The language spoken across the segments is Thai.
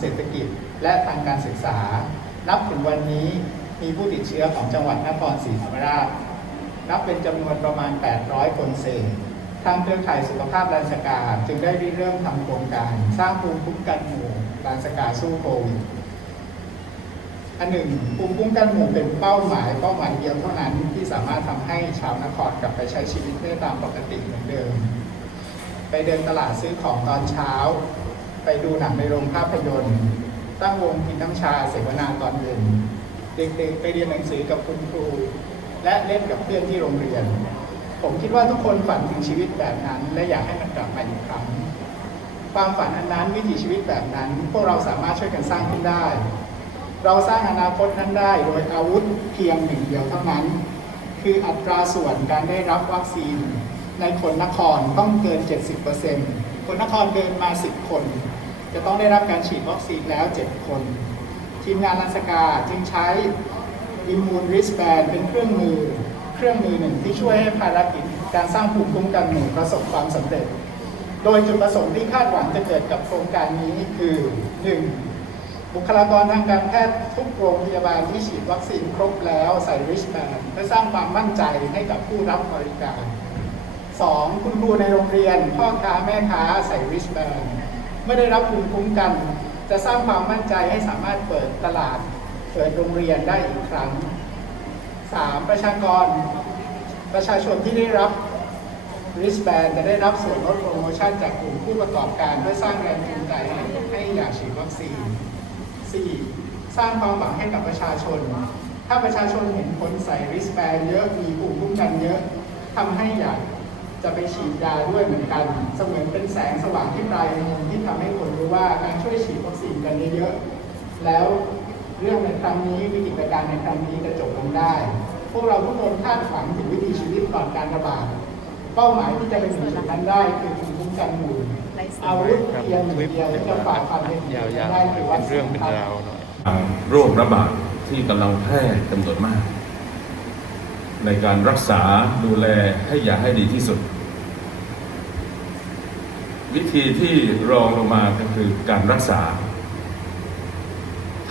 เศรษฐกิจและทางการศึกษา นับถึงวันนี้มีผู้ติดเชื้อของจังหวัดนครศรีธรรมราช นับเป็นจำนวนประมาณ 800 คนเศษทางเครือข่ายสุขภาพราชการจึงได้ริเริ่มทำโครงการ สร้างภูมิคุ้มกันหมู่ราชการสู้โควิด อันหนึ่งภูมิคุ้มกันหมู่เป็นเป้าหมายเป้าหมายเดียวเท่านั้นที่สามารถทำให้ชาวนครกลับไปใช้ชีวิตได้ตามปกติเหมือนเดิม ไปเดินตลาดซื้อของตอนเช้า ไปดูหนังในโรงภาพยนตร์ ตั้งวงกินน้ำชาเสวนาตอนเย็นเด็กๆไปเรียนหนังสือกับคุณครู และเล่นกับเพื่อนที่โรงเรียน ผมคิดว่าทุกคนฝันถึงชีวิตแบบนั้น และอยากให้มันกลับมาอีกครั้ง ความฝันอันนั้นวิถีชีวิตแบบนั้น พวกเราสามารถช่วยกันสร้างขึ้นได้ เราสร้างอนาคตนั้นได้โดยอาวุธเพียงหนึ่งเดียวเท่านั้น คืออัตราส่วนการได้รับวัคซีน ในคนนครต้องเกิน 70% คนนครเกินมา10คน จะต้องได้รับการฉีดวัคซีนแล้ว7คน ทีมงานรัสกาจึงใช้อิมมูนริสแบนเป็นเครื่องมือ เครื่องมือหนึ่งที่ช่วยให้ภารกิจการสร้างภูมิคุ้มกันหมู่ประสบความสำเร็จ โดยจุดประสงค์ที่คาดหวังจะเกิดกับโครงการนี้คือ 1. บุคลากรทางการแพทย์ทุกโรงพยาบาลที่ฉีดวัคซีนครบแล้วใส่ริชแบนเพื่อสร้างความมั่นใจให้กับผู้รับบริการ 2. คุณครูในโรงเรียน พ่อค้าแม่ค้าใส่ริชแบนเมื่อได้รับภูมิคุ้มกัน จะสร้างความมั่นใจให้สามารถเปิดตลาด เปิดโรงเรียนได้อีกครั้ง 3. ประชากร ประชาชนที่ได้รับริสแบนจะได้รับส่วนลดโปรโมชั่นจากกลุ่มผู้ประกอบการเพื่อสร้างแรงจูงใจให้อยากฉีดวัคซีน 4. สร้างความหวังให้กับประชาชน ถ้าประชาชนเห็นคนใส่ริสแบนเยอะมีภูมิคุ้มกันเยอะทำให้อยาก จะไปฉีดยาด้วยเหมือนกัน เสมือนเป็นแสงสว่างที่ปลายอุโมงค์ที่ทำให้คนรู้ว่าการช่วยฉีดวัคซีนกันเยอะๆ แล้วเรื่องในครั้งนี้วิกฤตการณ์ในครั้งนี้จะจบลงได้ พวกเราทุกคนคาดหวังถึงวิถีชีวิตก่อนการระบาด เป้าหมายที่จะไปถึงจุดนั้นได้คือภูมิคุ้มกันหมู่อาวุธเพียงหนึ่งเดียวที่จะฝ่าฟันเป็นยาวได้ๆคือเป็วันคซีเรื่องนเป็นครับราวหน่อยโรคระบาดที่กำลังแพร่จำนวนมาก ในการรักษาดูแลให้ยาให้ดีที่สุด วิธีที่รองลงมาก็คือการรักษา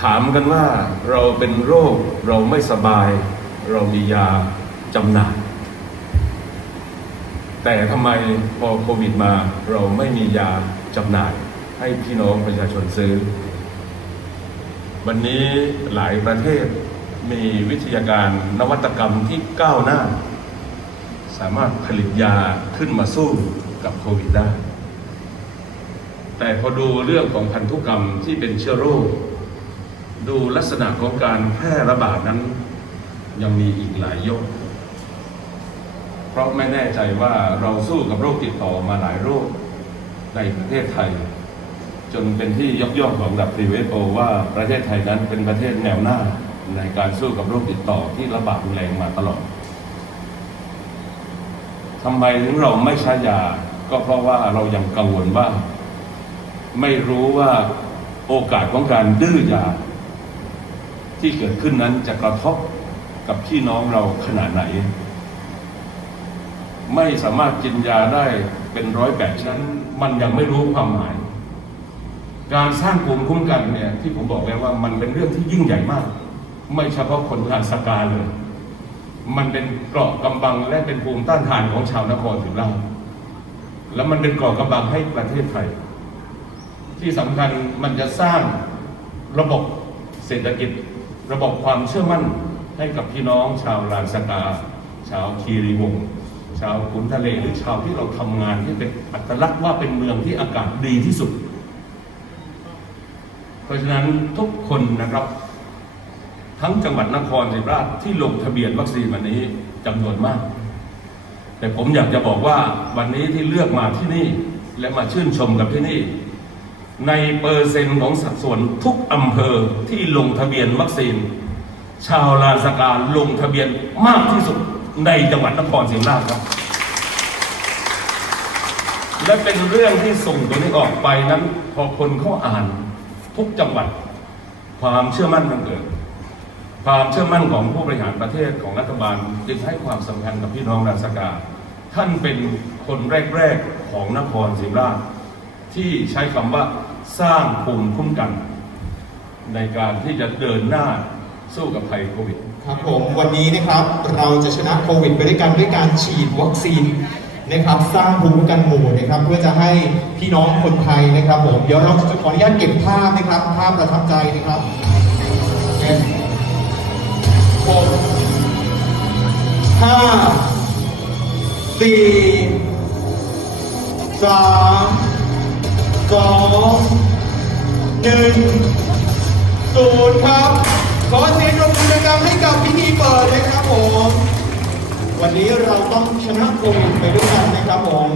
ถามกันว่าเราเป็นโรคเราไม่สบาย เรามียาจำหน่ายแต่ทำไมพอโควิดมาเราไม่มียาจำหน่ายให้พี่น้องประชาชนซื้อ วันนี้หลายประเทศ มีวิทยาการนวัตกรรมที่ก้าวหน้า สามารถผลิตยาขึ้นมาสู้กับโควิดได้ แต่พอดูเรื่องของพันธุกรรมที่เป็นเชื้อโรค ดูลักษณะของการแพร่ระบาดนั้น ยังมีอีกหลายยก เพราะไม่แน่ใจว่าเราสู้กับโรคติดต่อมาหลายโรคในประเทศไทย จนเป็นที่ยกย่องของ WHO ว่าประเทศไทยนั้นเป็นประเทศแนวหน้า ในการสู้กับโรคติดต่อที่ระบาดรุนแรงมาตลอดทำไมถึงเราไม่ใช้ยา ก็เพราะว่าเรายังกังวลว่า ไม่รู้ว่าโอกาสของการดื้อยา ที่เกิดขึ้นนั้นจะกระทบกับพี่น้องเราขนาดไหน ไม่สามารถกินยาได้เป็นร้อยแปดชั้น มันยังไม่รู้ความหมาย การสร้างภูมิคุ้มกันเนี่ยที่ผมบอกแล้วว่ามันเป็นเรื่องที่ยิ่งใหญ่มาก ไม่เฉพาะคนทานสกาเลย มันเป็นเกราะกำบังและเป็นภูมิต้านทานของชาวนครศรีธรรมราชแล้วมันเป็นเกราะกำบังให้ประเทศไทย ที่สำคัญมันจะสร้างระบบเศรษฐกิจ ระบบความเชื่อมั่นให้กับพี่น้องชาวลานสกา ชาวคีรีวงชาวขุนทะเลหรือชาวที่เราทำงานที่เป็นอัตลักษณ์ว่าเป็นเมืองที่อากาศดีที่สุด เพราะฉะนั้นทุกคนนะครับ ทั้งจังหวัดนครศรีธรรมราชที่ลงทะเบียนวัคซีนวันนี้จำนวนมาก แต่ผมอยากจะบอกว่าวันนี้ที่เลือกมาที่นี่และมาชื่นชมกับที่นี่ ในเปอร์เซ็นต์ของสัดส่วนทุกอำเภอที่ลงทะเบียนวัคซีน ชาวลานสการลงทะเบียนมากที่สุดในจังหวัดนครศรีธรรมราชครับ และเป็นเรื่องที่ส่งตัวนี้ออกไปนั้น พอคนเขาอ่านทุกจังหวัดความเชื่อมั่นมันเกิด ความเชื่อมั่นของผู้บริหารประเทศของรัฐบาลจึงให้ความสำคัญกับพี่น้องราษฎรท่านเป็นคนแรกๆของนครศรีธรรมราชที่ใช้คำว่าสร้างภูมิคุ้มกัน ในการที่จะเดินหน้าสู้กับภัยโควิดครับผมวันนี้นะครับเราจะชนะโควิดไปด้วยกันด้วยการฉีดวัคซีนนะครับสร้างภูมิคุ้มกันหมู่นะครับ เพื่อจะให้พี่น้องคนไทยนะครับผมเดี๋ยวเราจะขออนุญาตเก็บภาพนะครับภาพประทับใจนะครับเจ็ด หกห้าสี่สามสองหนึ่งศูนย์ครับ ขอเสียงปรบมือดังให้กับพิธีเปิดนะครับผม วันนี้เราต้องชนะโควิดไปด้วยกันนะครับผม